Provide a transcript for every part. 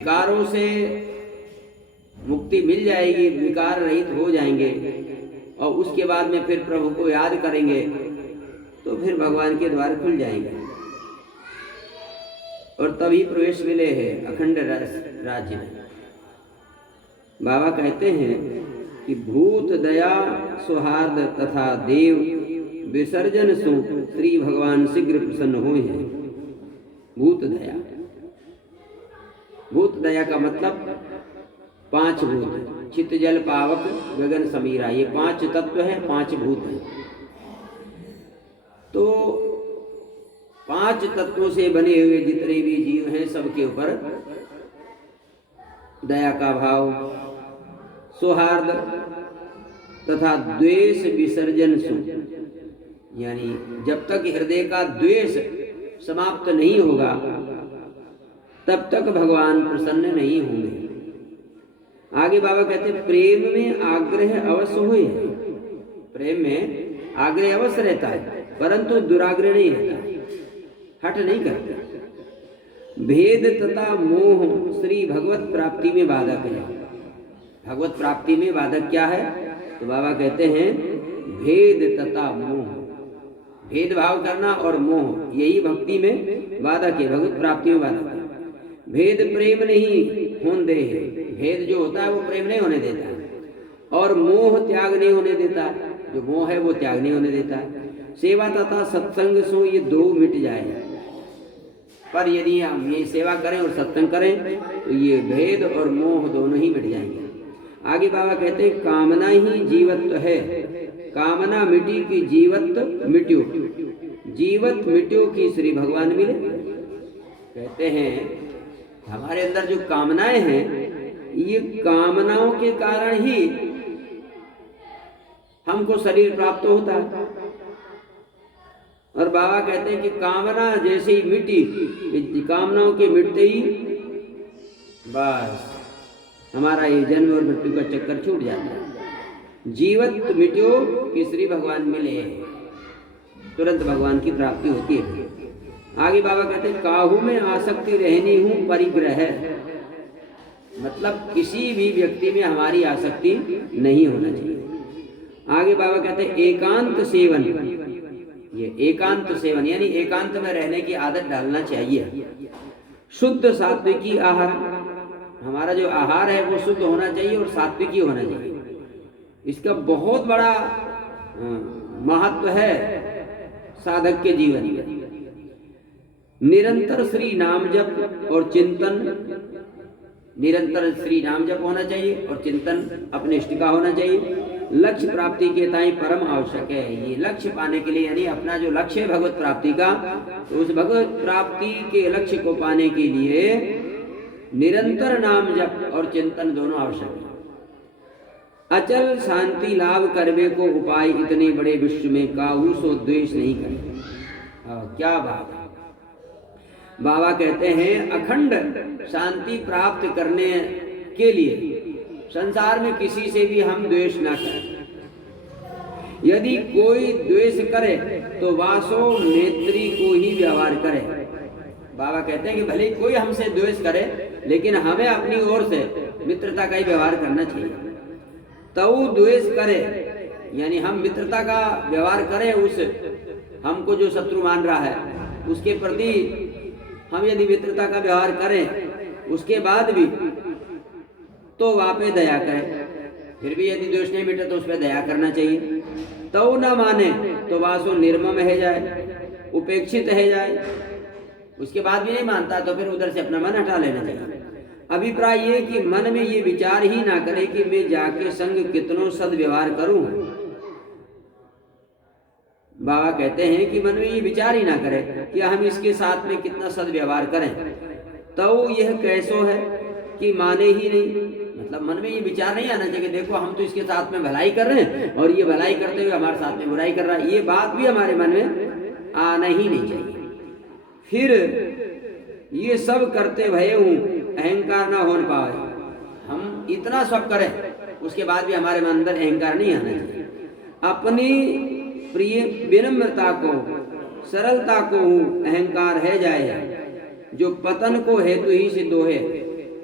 विकारों से मुक्ति मिल जाएगी, विकार रहित हो जाएंगे और उसके बाद में फिर प्रभु को याद करेंगे तो फिर भगवान के द्वार खुल जाएंगे और तभी प्रवेश मिले हैं अखंड राज्य में। बाबा कहते हैं कि भूत दया सौहार्द तथा देव विसर्जन सु श्री भगवान शीघ्र प्रसन्न हुए हैं। भूत दया, भूत दया का मतलब पांच भूत, चित्त जल पावक गगन समीरा, ये पांच तत्व है, पांच भूत है। तो पांच तत्वों से बने हुए जितने भी जीव हैं सबके ऊपर दया का भाव, सौहार्द तथा द्वेष विसर्जन सु, यानी जब तक हृदय का द्वेष समाप्त नहीं होगा तब तक भगवान प्रसन्न नहीं होंगे। आगे बाबा कहते हैं प्रेम में आग्रह अवश्य हुए, प्रेम में आग्रह अवश्य रहता है परंतु दुराग्रह नहीं रहता, हट नहीं करता। भेद तथा मोह श्री भगवत प्राप्ति में बाधक है। भगवत प्राप्ति में बाधक क्या है? तो बाबा कहते हैं भेद तथा मोह, भेदभाव करना और मोह यही भक्ति में बाधक है, भगवत प्राप्ति में बाधक है। भेद प्रेम नहीं होने दे, भेद जो होता है वो प्रेम नहीं होने देता है और मोह त्याग नहीं होने देता, जो मोह है वो त्याग नहीं होने देता है। सेवा तथा सत्संग सो ये दो मिट जाए, पर यदि हम ये सेवा करें और सत्संग करें तो ये भेद और मोह दोनों ही मिट जाएंगे। आगे बाबा कहते हैं कामना ही जीवत्व है, कामना मिटी की जीवत्व मिट्यो, जीवत मिट्यो की श्री भगवान मिले। कहते हैं हमारे अंदर जो कामनाएं हैं ये कामनाओं के कारण ही हमको शरीर प्राप्त होता है। और बाबा कहते हैं कि कामना जैसे ही मिटी, कामनाओं के मिटते ही बस हमारा ये जन्म और मृत्यु का चक्कर छूट जाता है। जीवत मिट्यो कि श्री भगवान मिले, तुरंत भगवान की प्राप्ति होती है। आगे बाबा कहते हैं काहू में आसक्ति रहनी हूं परिग्रह, मतलब किसी भी व्यक्ति में हमारी आसक्ति नहीं होना चाहिए। आगे बाबा कहते हैं एकांत सेवन, ये एकांत सेवन यानी एकांत में रहने की आदत डालना चाहिए। शुद्ध सात्विकी आहार, हमारा जो आहार है वो शुद्ध होना चाहिए और सात्विकी होना चाहिए। इसका बहुत बड़ा महत्व है साधक के जीवन में। निरंतर श्री नाम जप और चिंतन, निरंतर श्री नाम जप होना चाहिए और चिंतन अपने इष्ट का होना चाहिए। लक्ष्य प्राप्ति के ताई परम आवश्यक है, ये लक्ष्य पाने के लिए यानी अपना जो लक्ष्य है भगवत प्राप्ति का, तो उस भगवत प्राप्ति के लक्ष्य को पाने के लिए निरंतर नाम जप और चिंतन दोनों आवश्यक है। अचल शांति लाभ करवे को उपाय इतने बड़े विश्व में काहू सो द्वेष नहीं करे। क्या बात है। बाबा कहते हैं अखंड शांति प्राप्त करने के लिए संसार में किसी से भी हम द्वेष ना करें। यदि कोई द्वेष करे तो वासो नेत्री को ही व्यवहार करे। बाबा कहते हैं कि भले कोई हमसे द्वेष करे लेकिन हमें अपनी ओर से मित्रता का ही व्यवहार करना चाहिए। तो द्वेष करे यानी हम मित्रता का व्यवहार करें, उस हमको जो शत्रु मान रहा है उसके प्रति हम यदि मित्रता का व्यवहार करें उसके बाद भी तो वहाँ पे दया करें, फिर भी यदि दोष नहीं मिटे तो उस पर दया करना चाहिए। तो न माने तो वासो निर्मम है जाए, उपेक्षित है जाए, उसके बाद भी नहीं मानता तो फिर उधर से अपना मन हटा लेना चाहिए। अभिप्राय ये कि मन में ये विचार ही ना करे कि मैं जाके संग कितनों सदव्यवहार करूं। बाबा कहते हैं कि मन में ये विचार ही ना करे कि हम इसके साथ में कितना सदव्यवहार करें। तो यह कैसो है कि माने ही नहीं, मतलब मन में ये विचार नहीं आना चाहिए देखो हम तो इसके साथ में भलाई कर रहे हैं और ये भलाई करते हुए हमारे साथ में बुराई कर रहा है, ये बात भी हमारे मन में आना ही नहीं चाहिए। फिर ये सब करते भये हूँ अहंकार ना हो पाए, हम इतना सब करें उसके बाद भी हमारे मन अंदर अहंकार नहीं आना चाहिए। अपनी प्रिय विनम्रता को सरलता को अहंकार है जाए, जो पतन को हेतु ही सिद्ध है।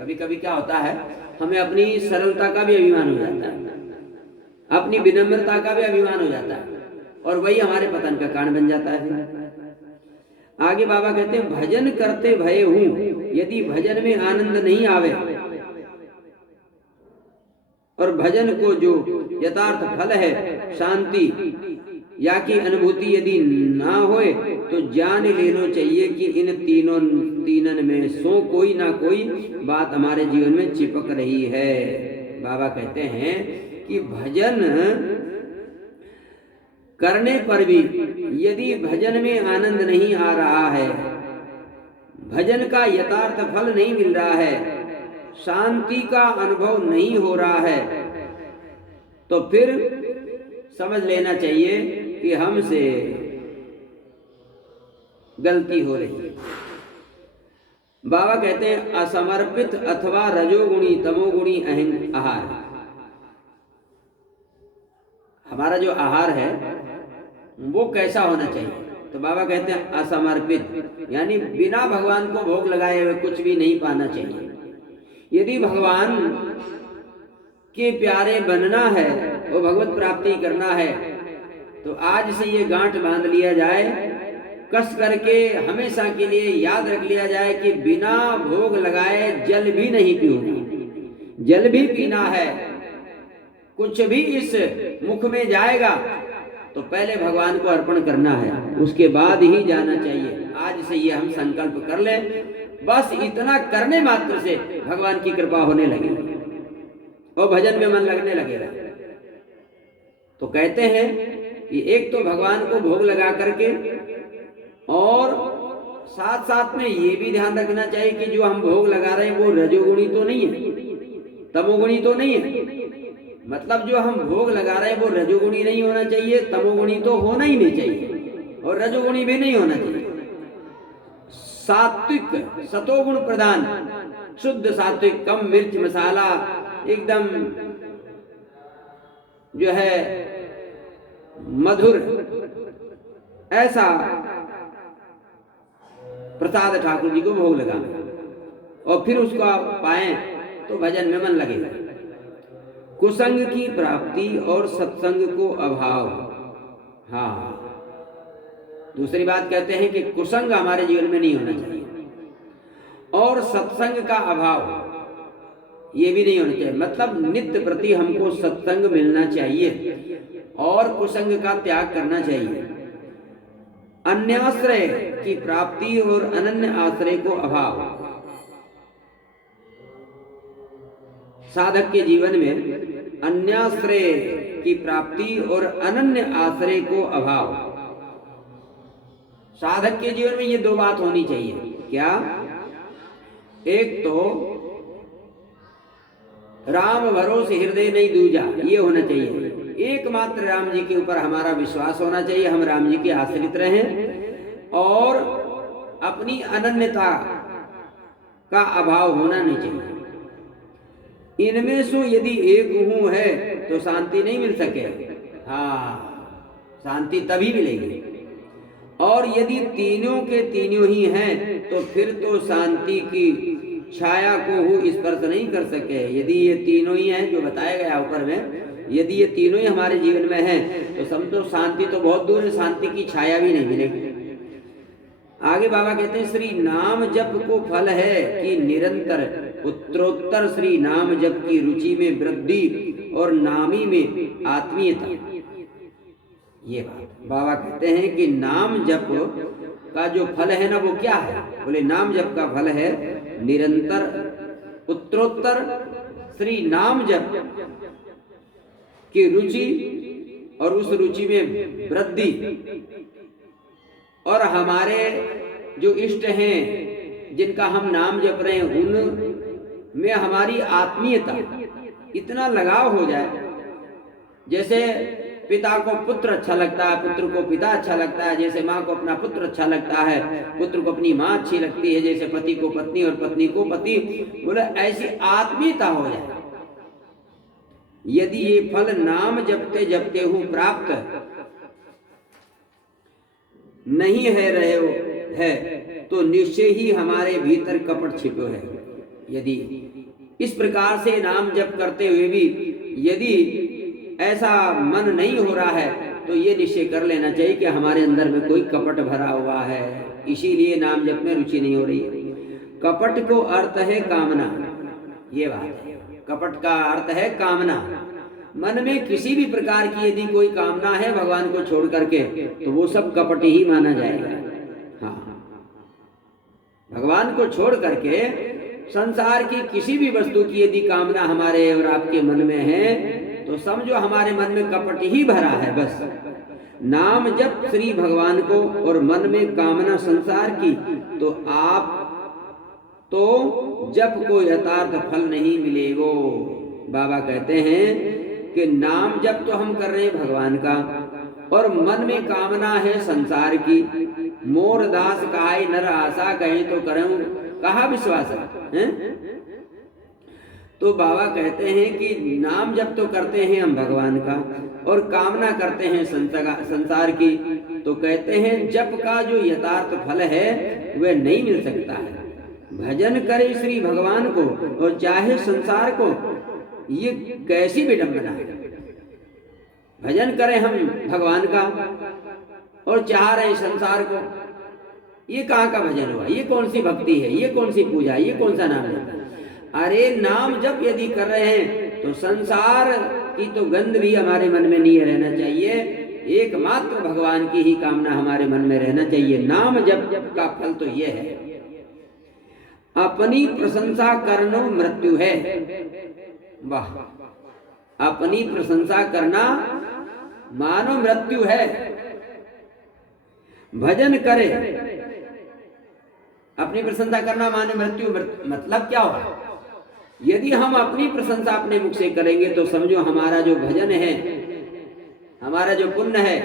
कभी कभी क्या होता है, हमें अपनी सरलता का भी अभिमान हो जाता है, अपनी विनम्रता का भी अभिमान हो जाता है, और वही हमारे पतन का कारण बन जाता है। आगे बाबा कहते हैं, भजन करते भय हूं, यदि भजन में आनंद नहीं आवे और भजन को जो यथार्थ फल है शांति या की अनुभूति यदि ना होए, तो जान लेना चाहिए कि इन तीनन में सो कोई ना कोई बात हमारे जीवन में चिपक रही है। बाबा कहते हैं कि भजन करने पर भी यदि भजन में आनंद नहीं आ रहा है, भजन का यथार्थ फल नहीं मिल रहा है, शांति का अनुभव नहीं हो रहा है, तो फिर समझ लेना चाहिए कि हमसे गलती हो रही है। बाबा कहते हैं, असमर्पित अथवा रजोगुणी तमोगुणी आहार। हमारा जो आहार है वो कैसा होना चाहिए? तो बाबा कहते हैं असमर्पित, यानी बिना भगवान को भोग लगाए हुए कुछ भी नहीं पाना चाहिए। यदि भगवान के प्यारे बनना है और भगवत प्राप्ति करना है, तो आज से ये गांठ बांध लिया जाए, कस करके हमेशा के लिए याद रख लिया जाए कि बिना भोग लगाए जल भी नहीं पीना, जल भी पीना है। कुछ भी इस मुख में जाएगा तो पहले भगवान को अर्पण करना है, उसके बाद ही जाना चाहिए। आज से ये हम संकल्प कर लें, बस इतना करने मात्र से भगवान की कृपा होने लगेगी और भजन में मन लगने लगेगा। तो कहते हैं कि एक तो भगवान को भोग लगा करके, और साथ साथ में ये भी ध्यान रखना चाहिए कि जो हम भोग लगा रहे हैं वो रजोगुणी तो नहीं है, तमोगुणी तो नहीं है। मतलब जो हम भोग लगा रहे हैं वो रजोगुणी नहीं होना चाहिए, तमोगुणी तो होना ही नहीं चाहिए, और रजोगुणी भी नहीं होना चाहिए। सात्विक सतोगुण प्रधान, शुद्ध सात्विक, कम मिर्च मसाला, एकदम जो है मधुर, ऐसा प्रसाद ठाकुर जी को भोग लगाना, और फिर उसको पाएं तो भजन में मन लगेगा। कुसंग की प्राप्ति और सत्संग को अभाव। हाँ, दूसरी बात कहते हैं कि कुसंग हमारे जीवन में नहीं होना चाहिए, और सत्संग का अभाव ये भी नहीं होना चाहिए। मतलब नित्य प्रति हमको सत्संग मिलना चाहिए और कुसंग का त्याग करना चाहिए। अन्याश्रय की प्राप्ति और अनन्य आश्रय को अभाव। साधक के जीवन में अन्याश्रय की प्राप्ति और अनन्य आश्रय को अभाव। साधक के जीवन में ये दो बात होनी चाहिए। क्या? एक तो राम भरोसे हृदय नहीं दूजा, ये होना चाहिए। एकमात्र राम जी के ऊपर हमारा विश्वास होना चाहिए, हम राम जी के आश्रित रहें, और अपनी अनन्यता का अभाव होना नहीं चाहिए। इनमें से यदि एक हूं है तो शांति नहीं मिल सके। हाँ, शांति तभी मिलेगी। और यदि तीनों के तीनों ही हैं तो फिर तो शांति की छाया को वो स्पर्श नहीं कर सके। यदि ये तीनों ही हैं जो बताया गया ऊपर में, यदि ये तीनों ही हमारे जीवन में हैं तो समझो शांति तो बहुत दूर है, शांति की छाया भी नहीं मिलेगी। आगे बाबा कहते हैं, श्री नाम जप को फल है कि निरंतर उत्तरोत्तर श्री नाम जप की रुचि में वृद्धि और नामी में आत्मीयता। ये बात बाबा कहते हैं कि नाम जप का जो फल है ना, वो क्या है? बोले नाम जप का फल है निरंतर उत्तरोत्तर श्री नाम जप की रुचि, और उस रुचि में वृद्धि, और हमारे जो इष्ट हैं जिनका हम नाम जप रहे हैं उनमें हमारी आत्मीयता, इतना लगाव हो जाए। जैसे पिता को पुत्र अच्छा लगता है, पुत्र को पिता अच्छा लगता है, जैसे माँ को अपना पुत्र अच्छा लगता है, पुत्र को अपनी माँ अच्छी लगती है, जैसे पति को पत्नी और पत्नी को पति, बोले ऐसी आत्मीयता हो जाए। यदि ये फल नाम जपते जपते हूँ प्राप्त नहीं है रहे हो है तो निश्चय ही हमारे भीतर कपट छिपो है। यदि इस प्रकार से नाम जप करते हुए भी यदि ऐसा मन नहीं हो रहा है तो ये निश्चय कर लेना चाहिए कि हमारे अंदर में कोई कपट भरा हुआ है, इसीलिए नाम जप में रुचि नहीं हो रही है। कपट को अर्थ है कामना, ये बात है। कपट का अर्थ है कामना। मन में किसी भी प्रकार की यदि कोई कामना है भगवान को छोड़ करके तो वो सब कपट ही माना जाएगा। हाँ, भगवान को छोड़ करके संसार की किसी भी वस्तु की यदि कामना हमारे और आपके मन में है तो समझो हमारे मन में कपट ही भरा है। बस नाम जप श्री भगवान को और मन में कामना संसार की तो आप तो जप को यथार्थ फल नहीं मिलेगो। बाबा कहते हैं कि नाम जप तो हम कर रहे हैं भगवान का और मन में कामना है संसार की। मोर दास कहाय नर आशा कहें तो करूं कहा विश्वास है? तो बाबा कहते हैं कि नाम जप तो करते हैं हम भगवान का और कामना करते हैं संसार की, तो कहते हैं जप का जो यथार्थ फल है वह नहीं मिल सकता है। भजन करे श्री भगवान को और चाहे संसार को, ये कैसी विडंबना है। भजन करें हम भगवान का और चाह रहे संसार को, ये कहाँ का भजन हुआ? ये कौन सी भक्ति है? ये कौन सी पूजा? ये कौन सा नाम है? अरे नाम जप यदि कर रहे हैं तो संसार की तो गंध भी हमारे मन में नहीं रहना चाहिए, एकमात्र भगवान की ही कामना हमारे मन में रहना चाहिए। नाम जप का फल तो ये है, अपनी प्रशंसा करना मृत्यु है। वाह, अपनी प्रशंसा करना मानो मृत्यु है। भजन करे, अपनी प्रशंसा करना मानो मृत्यु, मतलब क्या होगा? यदि हम अपनी प्रशंसा अपने मुख से करेंगे तो समझो हमारा जो भजन है, हमारा जो पुण्य है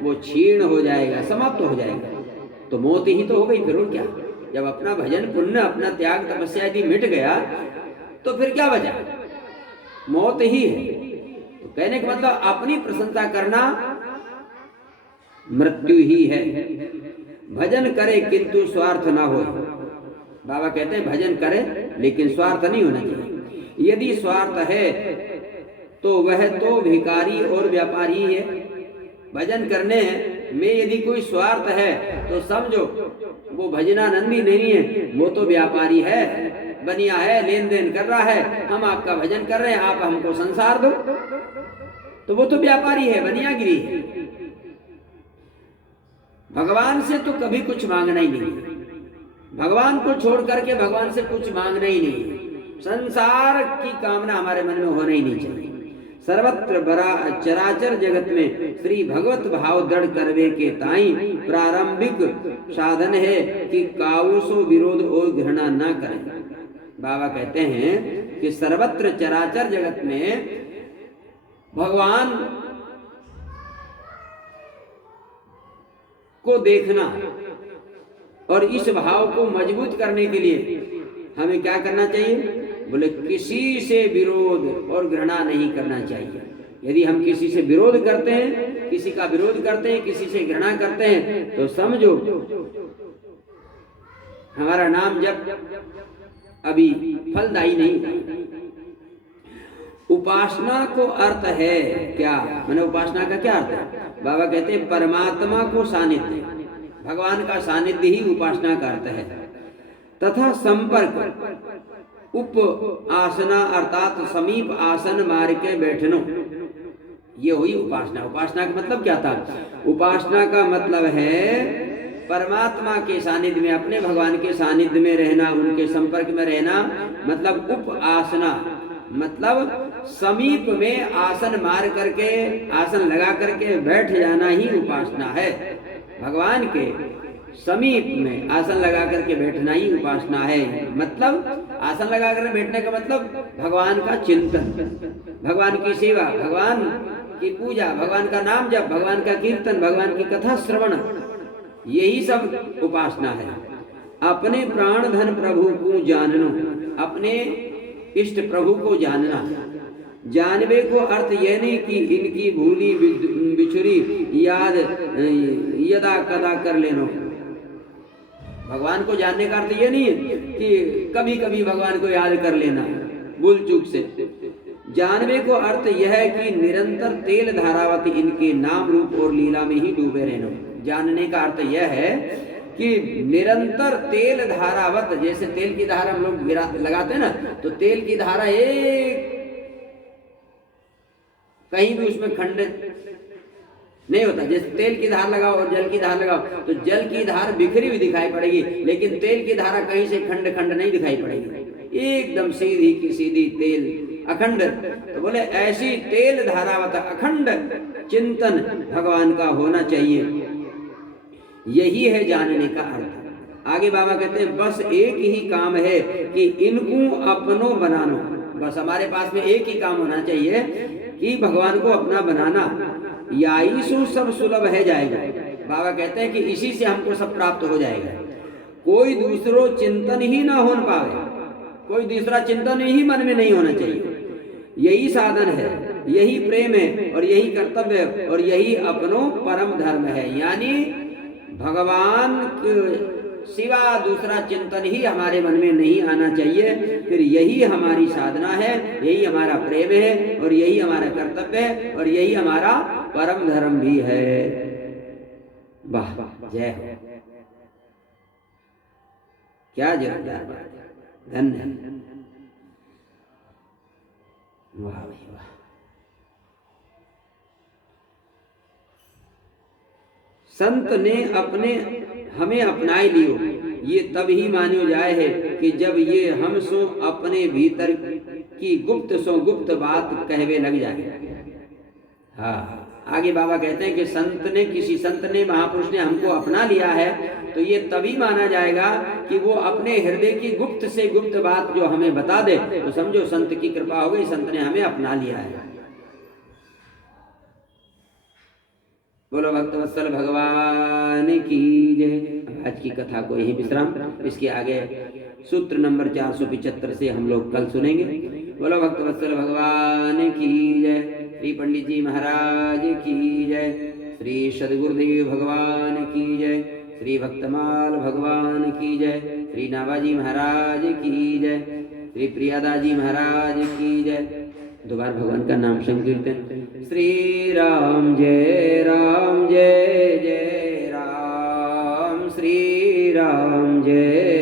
वो क्षीण हो जाएगा, समाप्त हो जाएगा, तो मौत ही तो हो गई। फिर और क्या? जब अपना भजन पुण्य, अपना त्याग तपस्या यदि मिट गया तो फिर क्या बचा? मौत ही है। तो कहने का मतलब अपनी प्रशंसा करना मृत्यु ही है। भजन करे किंतु स्वार्थ ना हो। बाबा कहते हैं भजन करे लेकिन स्वार्थ नहीं होना चाहिए। यदि स्वार्थ है तो वह तो भिखारी और व्यापारी है। भजन करने में यदि कोई स्वार्थ है तो समझो वो भजनानंदी नहीं है, वो तो व्यापारी है, बनिया है, लेन देन कर रहा है। हम आपका भजन कर रहे हैं, आप हमको संसार दो, तो वो तो व्यापारी है, बनियागिरी है। भगवान से तो कभी कुछ मांगना ही नहीं, भगवान को छोड़ करके भगवान से कुछ मांगना ही नहीं। संसार की कामना हमारे मन में होना ही नहीं चाहिए। सर्वत्र बरा चराचर जगत में श्री भगवत भाव दृढ़ करवे के ताई प्रारंभिक साधन है कि काउसो विरोध और घृणा न करें। बाबा कहते हैं कि सर्वत्र चराचर जगत में भगवान को देखना और इस भाव को मजबूत करने के लिए हमें क्या करना चाहिए? बोले किसी से विरोध और घृणा नहीं करना चाहिए। यदि हम किसी से विरोध करते हैं, किसी का विरोध करते हैं, किसी से घृणा करते हैं तो समझो हमारा नाम जब अभी फलदायी नहीं। उपासना को अर्थ है क्या? मैंने उपासना का क्या अर्थ है? बाबा कहते हैं परमात्मा को सानिध्य, भगवान का सानिध्य ही उपासना का अर्थ है। तथा संपर्क, उप आसना अर्थात समीप आसन मार के बैठनो, ये हुई उपासना। उपासना का मतलब क्या था? उपासना का मतलब है परमात्मा के सानिध्य में, अपने भगवान के सानिध्य में रहना, उनके संपर्क में रहना। मतलब उप आसना मतलब समीप में आसन मार करके, आसन लगा करके बैठ जाना ही उपासना है। भगवान के समीप में आसन लगा करके बैठना ही उपासना है। मतलब आसन लगा कर बैठने का मतलब भगवान का चिंतन, भगवान की सेवा, भगवान की पूजा, भगवान का नाम जप, भगवान का कीर्तन, भगवान की कथा श्रवण, यही सब उपासना है। अपने प्राण धन प्रभु को जाननो, अपने इष्ट प्रभु को जानना। जानवे को अर्थ यह नहीं कि इनकी भूली बिछुरी याद यदा कदा कर लेनो। भगवान को जानने का अर्थ ये नहीं है कि कभी कभी भगवान को याद कर लेना भूल चूक से। जानने को अर्थ यह है कि निरंतर तेल धारावती इनके नाम रूप और लीला में ही डूबे रहना। जानने का अर्थ यह है कि निरंतर तेल धारावत, जैसे तेल की धारा हम लोग लगाते हैं ना, तो तेल की धारा एक कहीं भी उसमें खंड नहीं होता। जैसे तेल की धार लगाओ और जल की धार लगाओ तो जल की धार बिखरी हुई दिखाई पड़ेगी, लेकिन तेल की धारा कहीं से खंड खंड नहीं दिखाई पड़ेगी, एकदम सीधी की सीधी तेल अखंड। तो बोले ऐसी तेल धारावत अखंड चिंतन भगवान का होना चाहिए, यही है जानने का अर्थ। आगे बाबा कहते हैं बस एक ही काम है कि इनको अपनो बनानो। बस हमारे पास में एक ही काम होना चाहिए कि भगवान को अपना बनाना। याईसु सब सुलभ है जाएगा। बाबा कहते हैं कि इसी से हमको सब प्राप्त हो जाएगा। कोई दूसरो चिंतन ही ना हो पावे, कोई दूसरा चिंतन ही मन में नहीं होना चाहिए। यही साधन है, यही प्रेम है और यही कर्तव्य है और यही अपनो परम धर्म है। यानी भगवान के सिवा दूसरा चिंतन ही हमारे मन में नहीं आना चाहिए। फिर यही हमारी साधना है, यही हमारा प्रेम है और यही हमारा कर्तव्य है और यही हमारा परम धर्म भी है। वाह जय हो, क्या जोरदार बात है, धन्य। वाह भाई वाह। संत ने अपने हमें अपनाए लियो, ये तब ही मान्यो जाए है कि जब ये हम सो अपने भीतर की गुप्त सो गुप्त बात कहवे लग जाए। हाँ, आगे बाबा कहते हैं कि संत ने, किसी संत ने, महापुरुष ने हमको अपना लिया है तो ये तभी माना जाएगा कि वो अपने हृदय की गुप्त से गुप्त बात जो हमें बता दे, तो समझो संत की कृपा हो गई, संत ने हमें अपना लिया है। बोलो भक्तवत्सल भगवान की जय। आज की कथा को यही विश्राम, इसके आगे सूत्र नंबर 475 से हम लोग कल सुनेंगे। बोलो भक्तवत्सल भगवान की जय। श्री पंडित जी महाराज की जय। श्री सदगुरुदेव भगवान की जय। श्री भक्तमाल भगवान की जय। श्री नाभाजी महाराज की जय। श्री प्रियादाजी महाराज की जय। दोबारा भगवान का नाम संकीर्तन। श्री राम जय राम जय जय राम। श्री राम जय